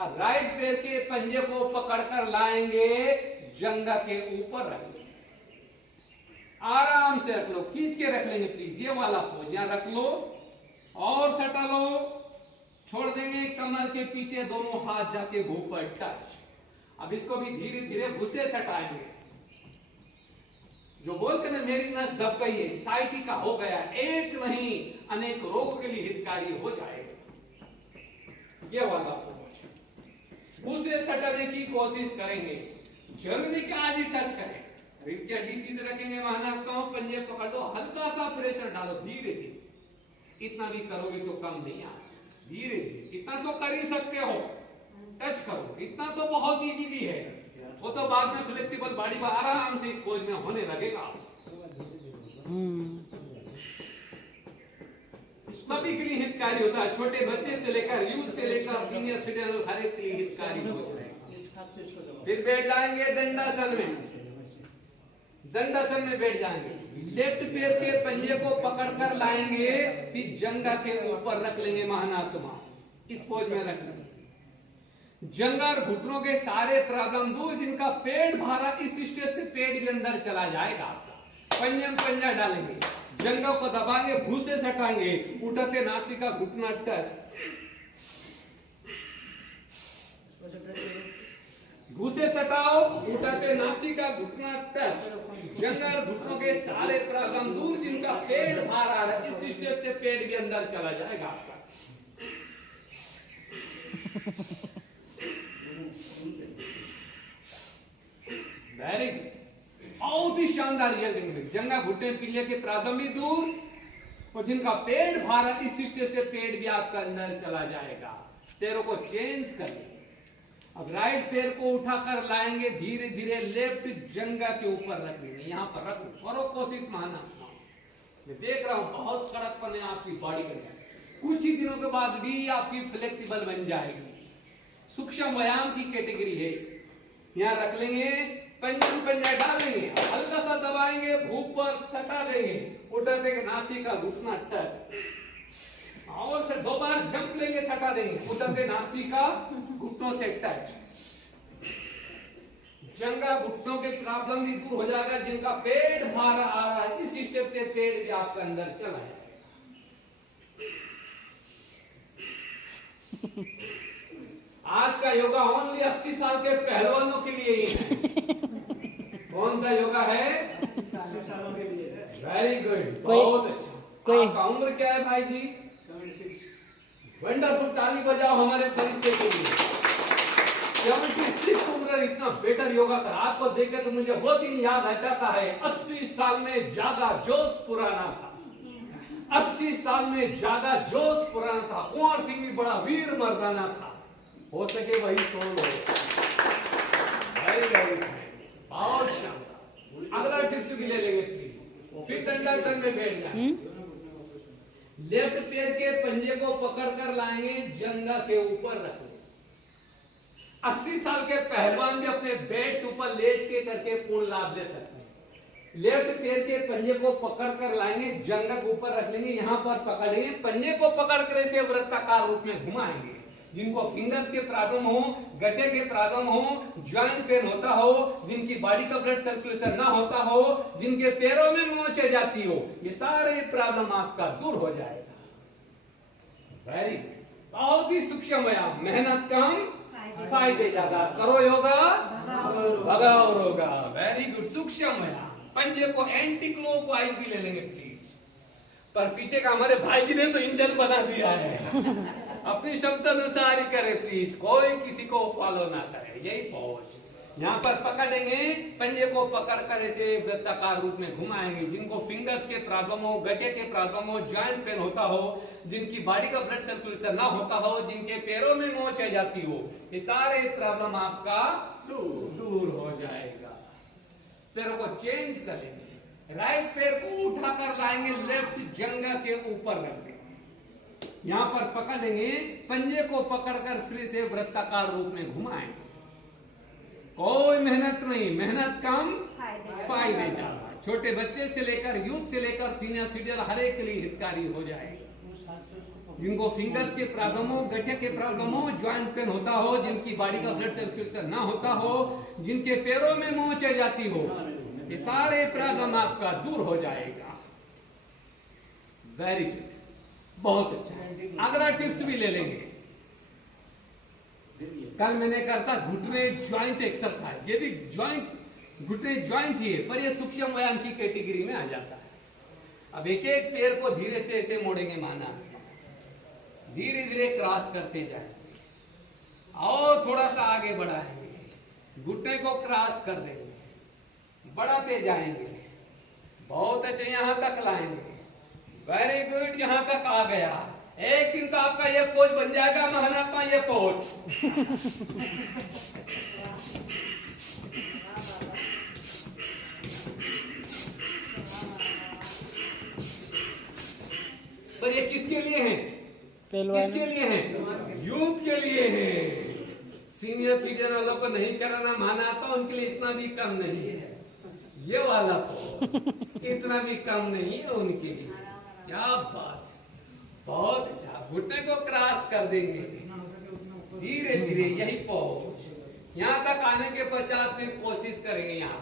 अब राइट पैर के पंजे को पकड़कर लाएंगे, जंघा के ऊपर रख लो, आराम से रख लो, खींच के रख लेंगे प्लीज। ये वाला पोज यहां रख लो और सटा लो, छोड़ देंगे, कमर के पीछे दोनों हाथ जाके ऊपर टच। अब इसको भी धीरे धीरे घुसे सटाएंगे। जो बोलते ना मेरी नस दब गई है, एंजाइटी का हो गया, एक नहीं अनेक रोगों के लिए हितकारी हो जाएगा। ये वाला पोज घुसे सटाने की कोशिश करेंगे, जरूरी कि आज ही टच करें। रिब सीधे रखेंगे, महानात्माओं पंजे पकड़ दो, हल्का सा प्रेशर डालो धीरे धीरे। इतना भी करोगे तो कम नहीं आए, धीरे धीरे। इतना तो कर ही सकते हो, टच करो, इतना तो बहुत इजी भी है। वो तो बाद में फ्लेक्सिबल बॉडी पर आराम से इस पोज में होने लगेगा। सभी के लिए हितकारी होता है, छोटे बच्चे से लेकर यूथ से लेकर सीनियर सिटीजन, हर एक के लिए हितकारी होता है। फिर बैठ जाएंगे दंडासन में, दंडासन में बैठ जाएंगे। लेफ्ट पैर के पंजे को पकड़कर लाएंगे, फिर जंघा के ऊपर रख लेंगे, महानात्मा इस पोज में रख लेंगे। जंघा और घुटनों के सारे प्रॉब्लम दूर, जिनका पेट भरा, इस स्टेज से पेट भी अंदर चला जाएगा आपका। पंजे में पंजा डालेंगे, जंघा को दबाएंगे, भूसे सटाएंगे, उठते नासिका घुटना टच, घुसे सटाओ, उठाते नासिका घुटना टच। जंघा और घुटनों के सारे प्रॉब्लम दूर, जिनका पेट बाहर आ रहा है, इस स्टेज से पेट भी अंदर चला जाएगा आपका। वेरी गुड, बहुत ही शानदार रिजल्ट। जंघा घुटने पीलिया के प्रॉब्लम भी दूर, और जिनका पेट बाहर है, इस स्टेज से पेट भी आपका अंदर चला जाएगा। पैरों को चेंज करिए। अब राइट पैर को उठाकर लाएंगे, धीरे धीरे लेफ्ट जंघा के ऊपर रख लेंगे, यहां पर रखो, करो कोशिश माना। मैं देख रहा हूं बहुत कड़कपन है आपकी बॉडी के अंदर, कुछ ही दिनों के बाद भी आपकी फ्लेक्सिबल बन जाएगी। सूक्ष्म व्यायाम की कैटेगरी है। यहां रख लेंगे, पंजा पंजा डालेंगे, हल्का सा दबाएंगे, ऊपर सटा देंगे, उठते नासिका घुटना टच, और से 2 बार जंप लेंगे, सटा देंगे, उठते नासिका घुटनों से टच। जंघा घुटनों के प्रॉब्लम भी दूर हो जाएगा, जिनका पेट भारा आ रहा है, इस स्टेप से पेट भी आपका अंदर चला जाएगा। आज का योगा ओनली 80 साल के पहलवानों के लिए ही है। कौन सा योगा है? 80 सालों के लिए। वेरी गुड, बहुत अच्छा। आपका उम्र क्या है भाई जी? 76। वंडरफुल, ताली बजाओ हमारे फरिश्ते के लिए। 76 उम्र, इतना बेटर योगा कर। आपको देखे तो मुझे वो दिन याद आ जाता है, 80 साल में जागा जोश पुराना था। 80 साल में जागा जोश पुराना था। कुंवर सिंह भी बड़ा वीर मर्दाना था। हो सके वही सोच लो। बहुत शानदार। अगला टिप्स भी ले लेंगे प्लीज। फिर दंडासन में बैठ जाए। लेफ्ट पैर के पंजे को पकड़कर लाएंगे, जंघा के ऊपर रखेंगे। 80 साल के पहलवान भी अपने बेड के ऊपर लेट के करके पूर्ण लाभ ले सकते हैं। लेफ्ट पैर के पंजे को पकड़कर लाएंगे, जंघा के ऊपर रख लेंगे, यहां पर पकड़ेंगे, पंजे को पकड़कर ऐसे वृत्ताकार रूप में घुमाएंगे। जिनको फिंगर्स के प्रॉब्लम हो, गटे के प्रॉब्लम हो, जॉइंट पेन होता हो, जिनकी बॉडी का ब्लड सर्कुलेशन ना होता हो, जिनके पैरों में मोच आ जाती हो, ये सारे प्रॉब्लम आपका दूर हो जाएगा। वेरी, बहुत ही सूक्ष्म व्यायाम, मेहनत कम फायदे ज्यादा। करो योगा, भगाओ रोगा। वेरी गुड, सूक्ष्म व्यायाम। पंजे को एंटी क्लॉकवाइज भी ले लेंगे प्लीज। पर पीछे का हमारे भाई जी ने तो इंजन बना दिया है। अपनी क्षमता अनुसार ही करे प्लीज, कोई किसी को फॉलो ना करे। यही पहुंच, यहाँ पर पकड़ेंगे, पंजे को पकड़कर ऐसे वृत्ताकार रूप में घुमाएंगे। जिनको फिंगर्स के प्रॉब्लम हो, गटे के प्रॉब्लम हो, जॉइंट पेन होता हो, जिनकी बॉडी का ब्लड सर्कुलेशन ना होता हो, जिनके पैरों में मोच आ जाती हो, ये सारे प्रॉब्लम आपका दूर हो जाएगा। पैरों को चेंज कर लेंगे, राइट पैर को उठाकर लाएंगे, लेफ्ट जंघा के ऊपर रखेंगे, यहां पर पकड़ लेंगे, पंजे को पकड़कर फिर से वृत्ताकार रूप में घुमाएंगे। कोई मेहनत नहीं, मेहनत कम फायदे ज्यादा। छोटे बच्चे से लेकर यूथ से लेकर सीनियर सिटीजन, हर एक के लिए हितकारी हो जाएगा। जिनको फिंगर्स के प्रॉब्लम हो, गठिया के प्रॉब्लम हो, ज्वाइंट पेन होता हो, जिनकी बॉडी का ब्लड सर्कुलेशन ना होता हो, जिनके पैरों में मोच आ जाती हो, ये सारे प्रॉब्लम आपका दूर हो जाएगा। वेरी गुड, बहुत अच्छा। अगला टिप्स भी ले लेंगे। कल मैंने करता घुटने ज्वाइंट एक्सरसाइज, ये भी ज्वाइंट, घुटने ज्वाइंट ही है, पर ये सूक्ष्म व्यायाम की कैटेगरी में आ जाता है। अब एक एक पैर को धीरे से ऐसे मोड़ेंगे, माना धीरे धीरे क्रॉस करते जाएंगे और थोड़ा सा आगे बढ़ाएंगे, घुटने को क्रॉस कर देंगे, बढ़ाते जाएंगे, बहुत अच्छे, यहां तक लाएंगे। वेरी गुड, यहां तक आ गया। एक दिन तो आपका ये पोज बन जाएगा महानात्मा, ये पोज। पर ये किसके लिए है? किसके लिए है? यूथ के लिए है। सीनियर सिटीजन वालों को नहीं कराना माना तो उनके लिए इतना भी कम नहीं है। ये वाला पोज इतना भी कम नहीं है उनके लिए। क्या बात, बहुत अच्छा। घुटने को क्रॉस कर देंगे धीरे धीरे, यही पोज। यहां तक आने के पश्चात फिर कोशिश करेंगे, यहां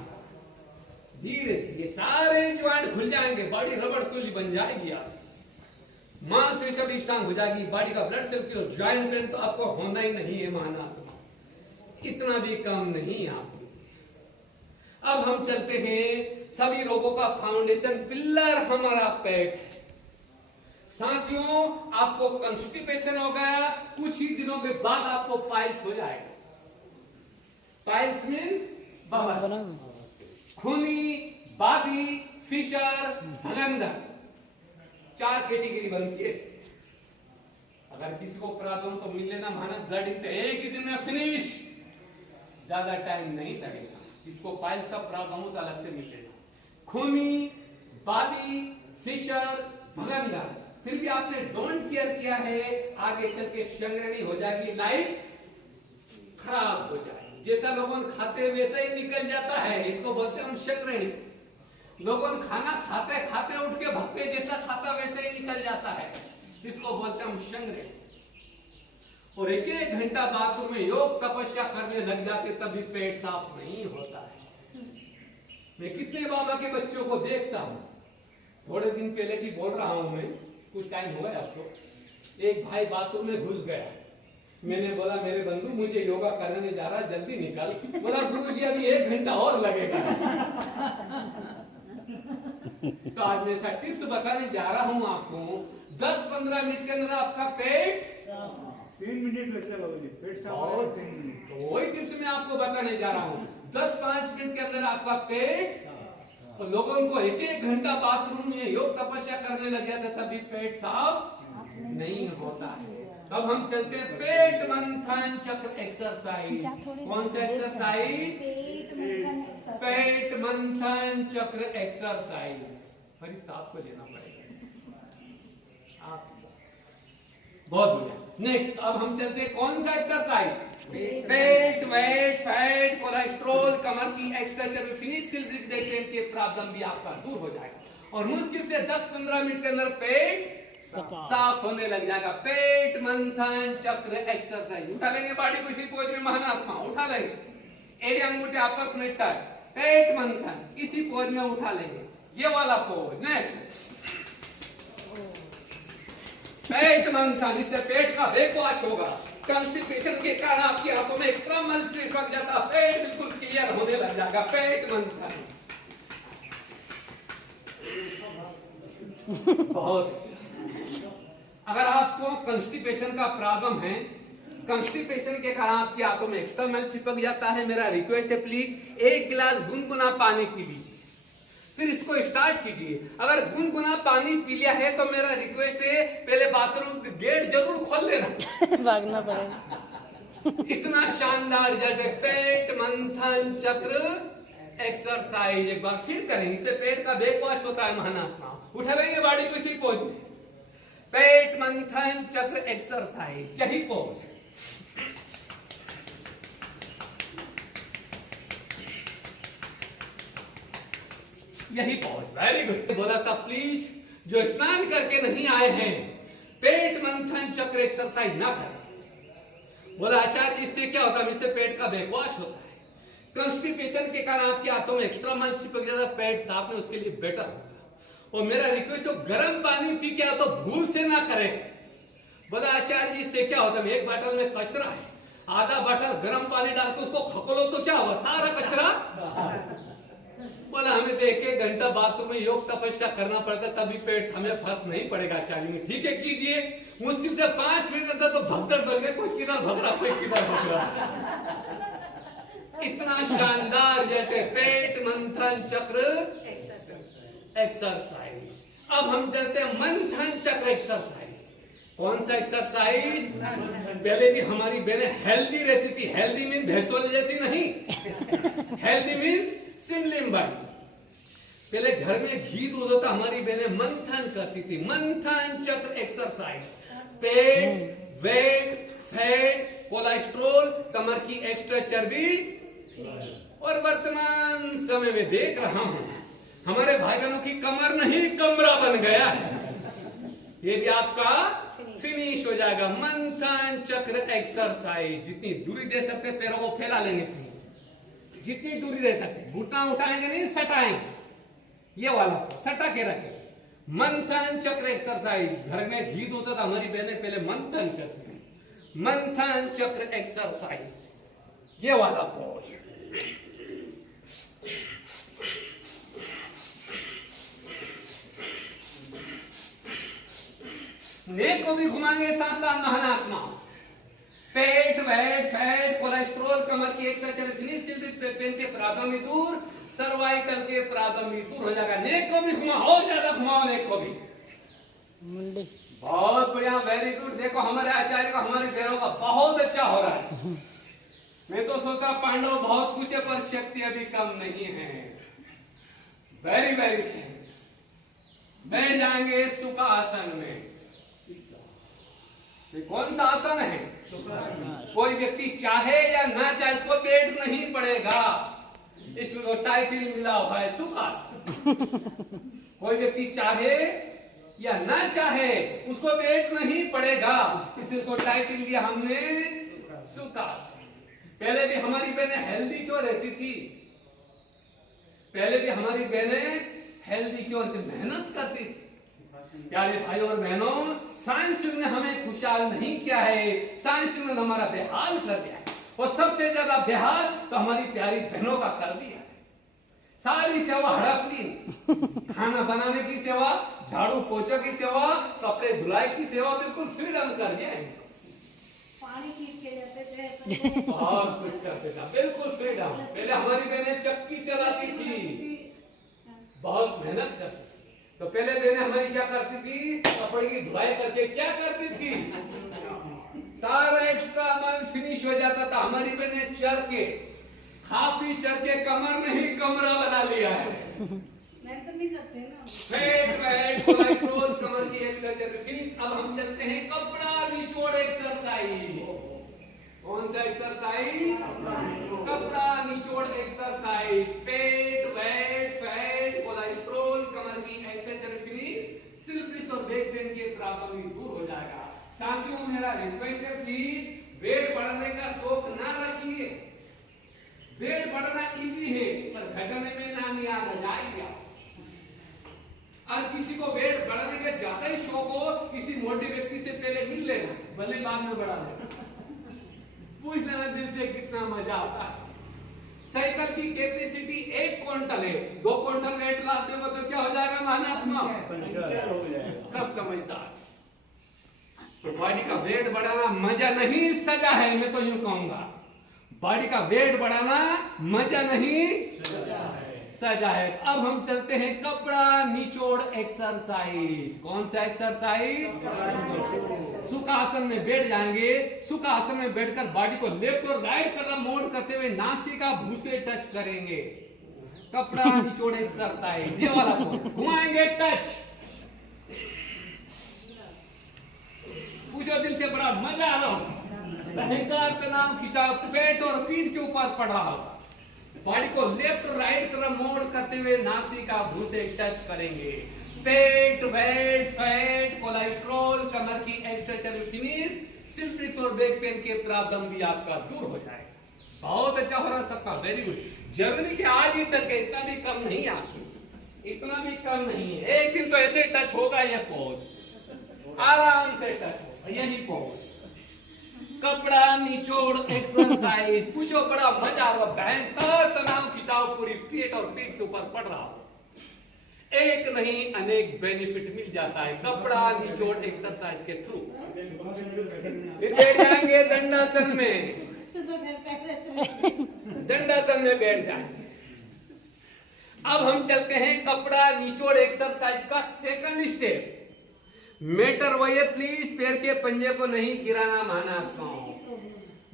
धीरे धीरे सारे ज्वाइंट खुल जाएंगे, बॉडी रबड़ तुल्य बन जाएगी। आप मांसपेशियां स्ट्रांग हो जाएगी, बॉडी का ब्लड सर्कुलेशन, ज्वाइंट पेन तो आपको होना ही नहीं है माना, इतना भी कम नहीं आप। अब हम चलते हैं, सभी रोगों का फाउंडेशन पिलर हमारा पेट है। साथियों, आपको कंस्टिपेशन हो गया, कुछ ही दिनों के बाद आपको पाइल्स हो जाएगा। पाइल्स मींस बवासीर, खूनी, बादी, फिशर, भगंदर, 4 कैटेगरी बनती है। अगर किसी को प्रॉब्लम तो मिल लेना माना, ब्लड एक ही दिन में फिनिश, ज्यादा टाइम नहीं लगेगा। इसको पाइल्स का प्रॉब्लम हो तो अलग से मिल लेना। खूनी, बादी, फिशर, भगंदर, फिर भी आपने डोंट केयर किया है, आगे चल के संग्रहणी हो जाएगी, लाइफ खराब हो जाएगी। जैसा लोगों खाते वैसे ही निकल जाता है, इसको बोलते हैं हम संग्रहणी। लोगों खाना खाते खाते उठ के भक्ते, जैसा खाता वैसे ही निकल जाता है, इसको बोलते हैं हम संग्रहणी। और एक एक घंटा बाथरूम में योग तपस्या करने लग जाते, तभी पेट साफ नहीं होता है। मैं कितने बाबा के बच्चों को देखता हूं, थोड़े दिन पहले की बोल रहा हूं मैं, कुछ टाइम हो गया अब तो। एक भाई बाथरूम में घुस गया, मैंने बोला मेरे बंधु मुझे योगा करने जा रहा, जल्दी निकल। बोला गुरुजी अभी 1 घंटा और लगेगा। तो आज मैं ऐसा टिप्स बताने जा रहा हूं आपको, 10-15 मिनट के अंदर आपका पेट 3 मिनट लगता है बाबूजी, पेट साफ और 3 मिनट। तो वही टिप्स मैं आपको बताने जा रहा हूं, 10-5 मिनट के अंदर आपका पेट। तो लोगों को 1-1 घंटा बाथरूम में योग तपस्या करने लग गया था, तभी पेट साफ नहीं होता है। तब हम चलते हैं पेट मंथन चक्र एक्सरसाइज। कौन सा एक्सरसाइज? पेट मंथन चक्र एक्सरसाइज। फरिश्ता आपको लेना पड़ेगा, आप बहुत बढ़िया। नेक्स्ट, अब हम चलते हैं कौन सा एक्सरसाइज? पेट, वेट, फैट, कोलेस्ट्रॉल, कमर की एक्सटेंशन, फिनिश सिल्ब्रिक देखने के प्रॉब्लम भी आपका दूर हो जाएगा और मुश्किल से 10-15 मिनट के अंदर पेट साफ होने लग जाएगा। पेट मंथन चक्र एक्सरसाइज। उठा लेंगे बॉडी को इसी पोज में, महानात्मा उठा लेंगे, एड़ी अंगूठे आपस में टच, पेट मंथन इसी पोज में उठा लेंगे, ये वाला पोज। नेक्स्ट, पेट मंथन, इससे पेट का बैकवॉश होगा। कॉन्स्टिपेशन के कारण आपकी हाथों में एक्स्ट्रा मल चिपक जाता, पेट बिल्कुल क्लियर होने लग जाएगा। पेट मंथन बहुत। अगर आपको कंस्टिपेशन का प्रॉब्लम है, कंस्टिपेशन के कारण आपके हाथों में एक्स्ट्रा मल चिपक जाता है, मेरा रिक्वेस्ट है प्लीज 1 गिलास गुनगुना पानी पी लीजिए, फिर इसको स्टार्ट कीजिए। अगर गुनगुना पानी पी लिया है तो मेरा रिक्वेस्ट है पहले बाथरूम गेट जरूर खोल लेना। भागना पड़ेगा। इतना शानदार रिजल्ट है। पेट मंथन चक्र एक्सरसाइज एक बार फिर करें, इससे पेट का बैकवॉश होता है महानात्मा। उठा लेंगे बॉडी को इसी पोज में, पेट मंथन चक्र एक्सरसाइज, यही पोज। यही पोज, वेरी गुड। बोला था प्लीज जो स्नान करके नहीं आए हैं, पेट मंथन मंथन चक्र एक्सरसाइज ना करें। बोला आचार्य जी इससे क्या होता है? इससे पेट का बैकवाश होता है, कंस्टिपेशन के कारण आपके हाथों में एक्स्ट्रा माल चिपक जाता है, पेट साफ नहीं, उसके लिए बेटर होगा। और मेरा रिक्वेस्ट है गर्म पानी पी के तो भूल से ना करें। बोला आचार्य जी इससे क्या होता है? एक बोतल में कचरा है, आधा बोतल गर्म पानी डाल के उसको खकोलो तो क्या होगा? सारा कचरा। बोला हमें तो 1-1 घंटा बाथरूम में योग तपस्या करना पड़ता, तभी पेट हमें फर्क नहीं पड़ेगा। आचार्य जी ठीक है कीजिए, मुश्किल से 5 मिनट अंदर तो भगदड़ बन गए, कोई किधर भग रहा, कोई किधर भग रहा। इतना शानदार जैसे पेट मंथन चक्र एक्सरसाइज। अब हम चलते हैं मंथन चक्र एक्सरसाइज। कौन सा एक्सरसाइज? पहले भी हमारी बहनें हेल्दी रहती थी, हेल्दी मीन भैंसों जैसी नहीं, हेल्दी मीन स्लिम बॉडी। पहले घर में घी दूध होता, हमारी बहनें मंथन करती थी, मंथन चक्र एक्सरसाइज। पेट, वेट, फैट, कोलेस्ट्रॉल, कमर की एक्स्ट्रा चर्बी। और वर्तमान समय में देख रहा हूं हमारे भाई बहनों की कमर नहीं कमरा बन गया है, ये भी आपका फिनिश हो जाएगा। मंथन चक्र एक्सरसाइज। जितनी दूरी दे सकते पैरों को फैला लेंगे, जितनी दूरी दे सकते, घुटना उठाएंगे नहीं, सटाएंगे, ये वाला सटा के रखें। मंथन चक्र एक्सरसाइज। घर में घी होता था, हमारी बहनें पहले मंथन करती हैं, मंथन चक्र एक्सरसाइज, ये वाला पोज। नेक को भी घुमाएंगे, साथ साथ महानात्मा। पेट, वेट, फैट, कोलेस्ट्रॉल, कमर की एक्स्ट्रा चर्बी, पेन के प्राब्लम भी दूर, सर्वाइकल के प्रॉब्लम भी दूर हो जाएगा। नेक को भी घुमाओ, और ज्यादा घुमाओ नेक को भी। बहुत बढ़िया, वेरी गुड। देखो हमारे आचार्य को, हमारे पैरों का बहुत अच्छा हो रहा है। मैं तो सोचा पांडव बहुत कुछ है पर शक्ति अभी कम नहीं है। Very very thanks. बैठ जाएंगे सुखासन में। कौन सा आसन है? कोई व्यक्ति चाहे या ना चाहे इसको बैठ नहीं पड़ेगा, इसको टाइटल मिला हुआ है सुखासन। कोई व्यक्ति चाहे या ना चाहे उसको बैठ नहीं पड़ेगा, इसको टाइटल दिया हमने सुखासन। पहले भी हमारी बहनें हेल्दी क्यों रहती थी? पहले भी हमारी बहनें हेल्दी क्यों रहती? मेहनत करती थी। प्यारे भाई और बहनों, साइंस युग ने हमें खुशहाल नहीं किया है, साइंस युग ने हमारा बेहाल कर दिया है। और सबसे ज्यादा बेहाल तो हमारी प्यारी बहनों का कर दिया है। सारी सेवा हड़प ली, खाना बनाने की सेवा, झाड़ू पोछे की सेवा, कपड़े धुलाई की सेवा, बिल्कुल फ्रीडम कर दिया है। पानी खींच के जाते थे, बहुत कुछ करते थे, बिल्कुल फ्रीडम। पहले हमारी बहनें चक्की चलाती थी, बहुत मेहनत करती। तो पहले बहनें हमारी क्या करती थी? कपड़े की धुलाई करके क्या करती थी? सारा एक्स्ट्रा माल फिनिश हो जाता था। हमारी बहनें चर के, खा पी चर के कमर नहीं कमरा बना लिया है। मैं तो नहीं करते ना। पेट, वेट, कोलेस्ट्रॉल, कमर की एक्सरसाइज फिनिश। अब हम चलते हैं कपड़ा निचोड़ एक्सरसाइज। कौन सा एक्सरसाइज? कपड़ा निचोड़ एक्सरसाइज। पेट, वेट, फैट, कोलेस्ट्रॉल, कमर की एक्सरसाइज फिनिश, स्लिप और बैक पेन के प्रॉब्लम भी दूर हो जाएगा। साथियों मेरा रिक्वेस्ट है, प्लीज वेट बढ़ाने का शौक ना रखिए। वेट बढ़ाना इजी है पर घटने में ना नहीं आना जाएगा। और किसी को वेट बढ़ाने के ज्यादा ही शौक हो, किसी मोटे व्यक्ति से पहले मिल लेना, भले बाद में बढ़ा लेना, पूछ लेना दिल से कितना मजा आता है। साइकिल की कैपेसिटी 1 क्विंटल है, 2 क्विंटल वेट लाते हो तो क्या हो जाएगा महानात्मा? सब समझदार। तो बॉडी का वेट बढ़ाना मजा नहीं सजा है, मैं तो यूं कहूंगा बॉडी का वेट बढ़ाना मजा नहीं सजा है। अब हम चलते हैं कपड़ा निचोड़ एक्सरसाइज। कौन सा एक्सरसाइज? सुखासन में बैठ जाएंगे। सुखासन में बैठकर बॉडी को लेफ्ट और राइट तरफ मोड़ करते हुए नासिका भूसे टच करेंगे। कपड़ा निचोड़ एक्सरसाइज, ये वाला घुमाएंगे, टच। पूछो दिल से बड़ा मजा आ रहा हो, भयंकर तनाव खिंचाव पेट और पीठ के ऊपर पड़ा हो। बॉडी को लेफ्ट राइट तरफ मोड़ करते हुए नासिका भूसे टच करेंगे। पेट, वेट, फैट, कोलेस्ट्रॉल, कमर की एक्स्ट्रा फिनिश, सिल्फ्रिक्स और बैक पेन के प्रॉब्लम भी आपका दूर हो जाएगा। बहुत अच्छा हो रहा सबका, वेरी गुड। जर्नी के आज ही टच है, इतना भी कम नहीं है आपकी, इतना भी कम नहीं है। एक दिन तो ऐसे टच होगा, ये पहुंच आराम से टच होगा, यही पहुंच। कपड़ा निचोड़ एक्सरसाइज, पूछो बड़ा मजा आ रहा, भयंकर तनाव खिंचाव पूरी पेट और पीठ के ऊपर पड़ रहा हो, एक नहीं अनेक बेनिफिट मिल जाता है कपड़ा निचोड़ एक्सरसाइज के थ्रू। फिर बैठ जाएंगे दंडासन में, दंडासन में बैठ जाएंगे। अब हम चलते हैं कपड़ा निचोड़ एक्सरसाइज का सेकंड स्टेप। मेटर वही है, प्लीज पैर के पंजे को नहीं गिराना, माना आपका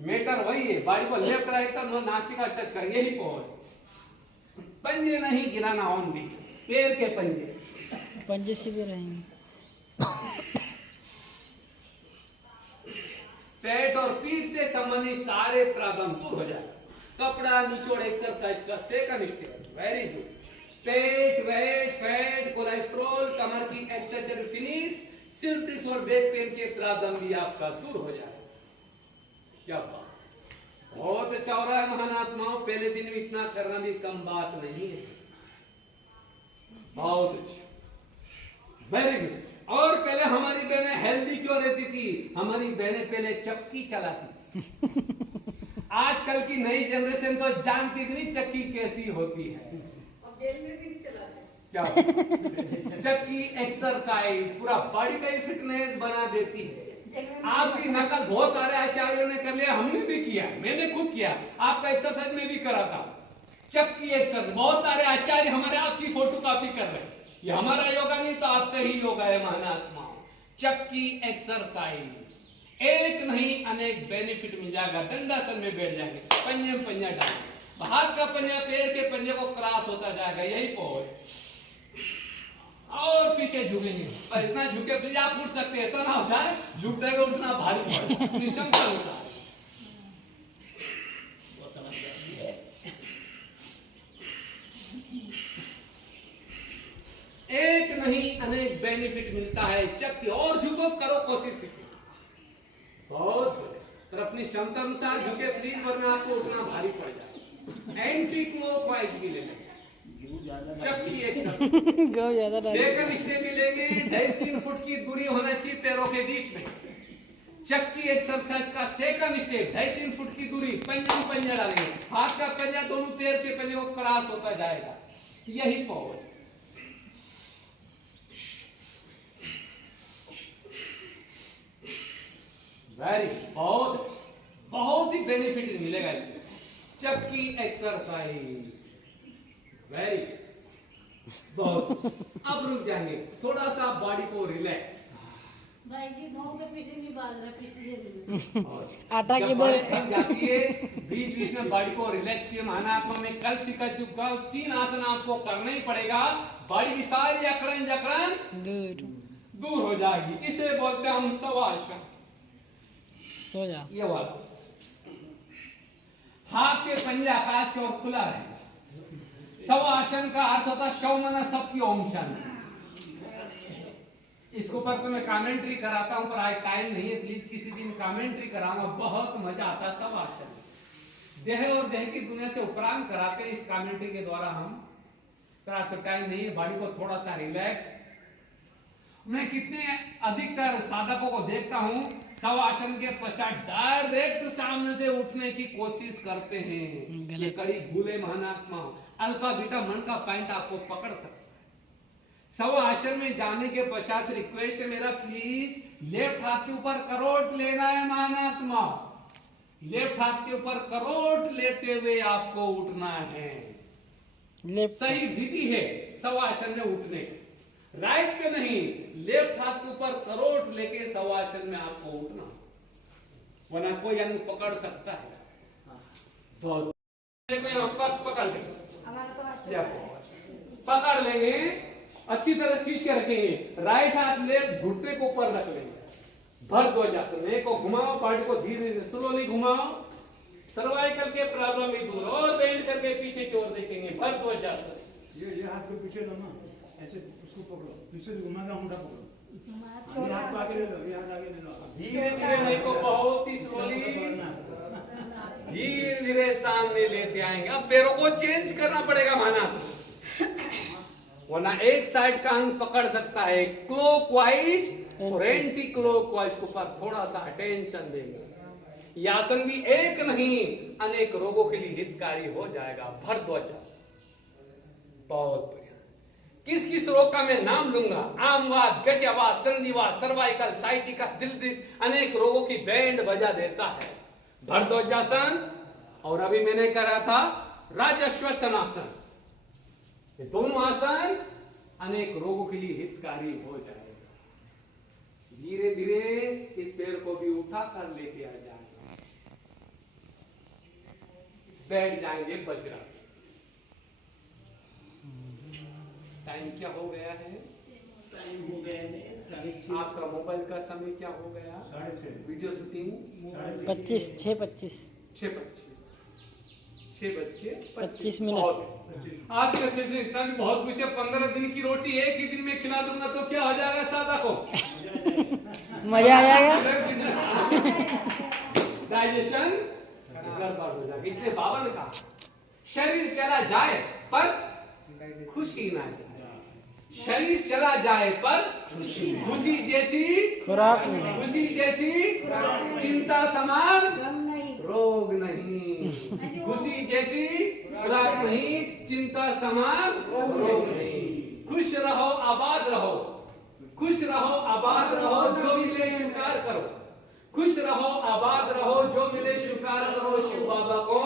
मेटर वही है, बॉडी को लेफ्ट राइट तक नासिका टच करेंगे, यही पोज, पंजे नहीं गिराना, ओनली पैर के पंजे सीधे रहेंगे। पेट और पीठ से संबंधित सारे प्रॉब्लम दूर हो जाए। कपड़ा निचोड़ एक्सरसाइज का सेकंड स्टेप, वेरी गुड। पेट, वेट, फैट, कोलेस्ट्रॉल, कमर की एक्स्ट्रा फिनिश, सिल्फ्रिक्स और बैक पेन के प्रॉब्लम भी आपका दूर हो जाए। क्या बात, बहुत अच्छा हो रहा है महानात्माओं। पहले दिन में इतना करना भी कम बात नहीं है, बहुत अच्छा, वेरी गुड। और पहले हमारी बहनें हेल्दी क्यों रहती थी? हमारी बहनें पहले चक्की चलाती आजकल की नई जनरेशन तो जानती भी नहीं चक्की कैसी होती है। जेल में भी नहीं चलाते क्या चक्की एक्सरसाइज पूरा बॉडी का ही फिटनेस बना देती है। आपकी नकल बहुत सारे आचार्यों ने कर लिया, हमने भी किया, मैंने खुद किया, आपका एक्सरसाइज में भी करा था। चक्की एक्सरसाइज बहुत सारे आचार्य हमारे आपकी फोटो कॉपी कर रहे हैं। ये हमारा योगा नहीं तो आपका ही योगा है महात्माओं। चक्की एक्सरसाइज, एक नहीं अनेक बेनिफिट मिल जाएगा। दंडासन में बैठ जाएंगे, पंजे में पंजा डालेंगे, हाथ का पंजा पैर के पंजे को क्रॉस होता जाएगा, यही पोज। और पीछे झुकेंगे, पर इतना झुके प्लीज आप उठ सकते हैं, ऐसा ना हो जाए झुक जाएगा, उठना भारी पड़ेगा, निशंक अनुसार। एक नहीं अनेक बेनिफिट मिलता है चक्की। और झुको, करो कोशिश पीछे, बहुत पर अपनी क्षमता अनुसार झुके प्लीज, वरना आपको उठना भारी पड़ जाए। एंटी क्लॉकवाइज भी लेंगे, चक्की एक्सरसाइज। सेकंड स्टेप भी लेंगे, 2.5-3 फुट की दूरी होना चाहिए पैरों के बीच में। चक्की एक्सरसाइज का सेकंड स्टेप, 2.5-3 फुट की दूरी, पंजे में पंजा डालेंगे, हाथ का पंजा दोनों पैर के पंजे को क्रॉस होता जाएगा, यही पोज। वेरी, बहुत ही बेनिफिट मिलेगा इससे, चक्की एक्सरसाइज, वेरी बहुत। अब रुक जाएंगे, थोड़ा सा बॉडी को रिलैक्स। भाई जी गाँव के पीछे नहीं बाज रहा, पिछले दिन आटा जब किधर बॉडी थक जाती है, बीच बीच में बॉडी को रिलैक्स किए। महानात्मा में कल सिखा चुका, 3 आसन आपको करना ही पड़ेगा, बॉडी की सारी अकड़न जकड़न दूर हो जाएगी। इसे बोलते हैं हम शवासन। सो जा, ये वाला हाथ के पंजे आकाश की ओर खुला रहेगा। शवासन का अर्थ होता है शव मना सबकी ओम शांति। इसके ऊपर तो मैं कमेंट्री कराता हूं, पर आज टाइम नहीं है, प्लीज किसी दिन कमेंट्री कराऊंगा, बहुत मजा आता है शवासन। देह और देह की दुनिया से उपरांत कराते हैं इस कमेंट्री के द्वारा हम, पर आज तो टाइम नहीं है, बॉडी को थोड़ा सा रिलैक्स। मैं कितने अधिकतर साधकों को देखता हूं, शवासन के पश्चात डायरेक्ट सामने से उठने की कोशिश करते हैं। ये कड़ी भूले महानात्मा, अल्फा बीटा मन का पॉइंट आपको पकड़ सकता है। शवासन में जाने के पश्चात रिक्वेस्ट है मेरा, प्लीज लेफ्ट हाथ के ऊपर करोट लेना है महानात्मा, लेफ्ट हाथ के ऊपर करोट लेते हुए आपको उठना है। सही विधि है शवासन में उठने, राइट पे नहीं, लेफ्ट हाथ के ऊपर करोट लेके शवासन में आपको उठना, वरना कोई अंग पकड़ सकता है। बहुत पकड़ लेंगे, पकड़ लेंगे, अच्छी तरह खींच के रखेंगे, राइट हाथ लेफ्ट घुटने को ऊपर रख लेंगे। भरद्वाजासन, एक को घुमाओ, बॉडी को धीरे धीरे स्लोली घुमाओ, सर्वाइकल के प्रॉब्लम भी दूर, और बेंड करके पीछे की ओर देखेंगे। भरद्वाजासन, ये हाथ को पीछे लाना, ऐसे इसको पकड़ो, पीछे से घुमा के अंगूठा पकड़ो। छोटा ये हाथ को आगे ले लो, ये हाथ आगे ले लो। धीरे धीरे नहीं तो बहुत ही स्लोली धीरे धीरे सामने लेते आएंगे। अब पैरों को चेंज करना पड़ेगा माना, वरना एक साइड का अंग पकड़ सकता है क्लॉकवाइज और एंटी क्लॉकवाइज के ऊपर थोड़ा सा अटेंशन देंगे। यह आसन भी एक नहीं अनेक रोगों के लिए हितकारी हो जाएगा। भरद्वाजासन बहुत बढ़िया। किस किस रोग का मैं नाम लूंगा? आमवात, गठियावात, संधिवात, सर्वाइकल, साइटिका, जिल्डिस, अनेक रोगों की बैंड बजा देता है भरद्वाजासन। और अभी मैंने करा था राजश्वासनासन। ये दोनों आसन अनेक रोगों के लिए हितकारी हो जाएगा। धीरे धीरे इस पैर को भी उठा कर लेके आ जाएंगे, बैठ जाएंगे वज्रासन। टाइम क्या हो गया है? टाइम हो गया है 6:30। आपका मोबाइल का समय क्या हो गया? 6:30। Video shooting 25 6:25 6:25 minute. आज का सेशन इतना भी बहुत कुछ है। 15 दिन की रोटी एक ही दिन में खिला दूंगा तो क्या हो जाएगा सादा को? मजा आ जाएगा। डाइजेशन गड़बड़ हो जाएगा। इसलिए बाबा ने कहा शरीर चला जाए पर खुशी ना जाए। शरीर चला जाए पर खुशी जैसी खुराक नहीं। खुशी जैसी चिंता समान गम नहीं। रोग नहीं। खुशी जैसी खुराक नहीं, चिंता समान रोग नहीं। खुश रहो, आबाद रहो, खुश रहो, आबाद रहो, जो मिले स्वीकार करो। खुश रहो, आबाद रहो, जो मिले स्वीकार करो। शिव बाबा को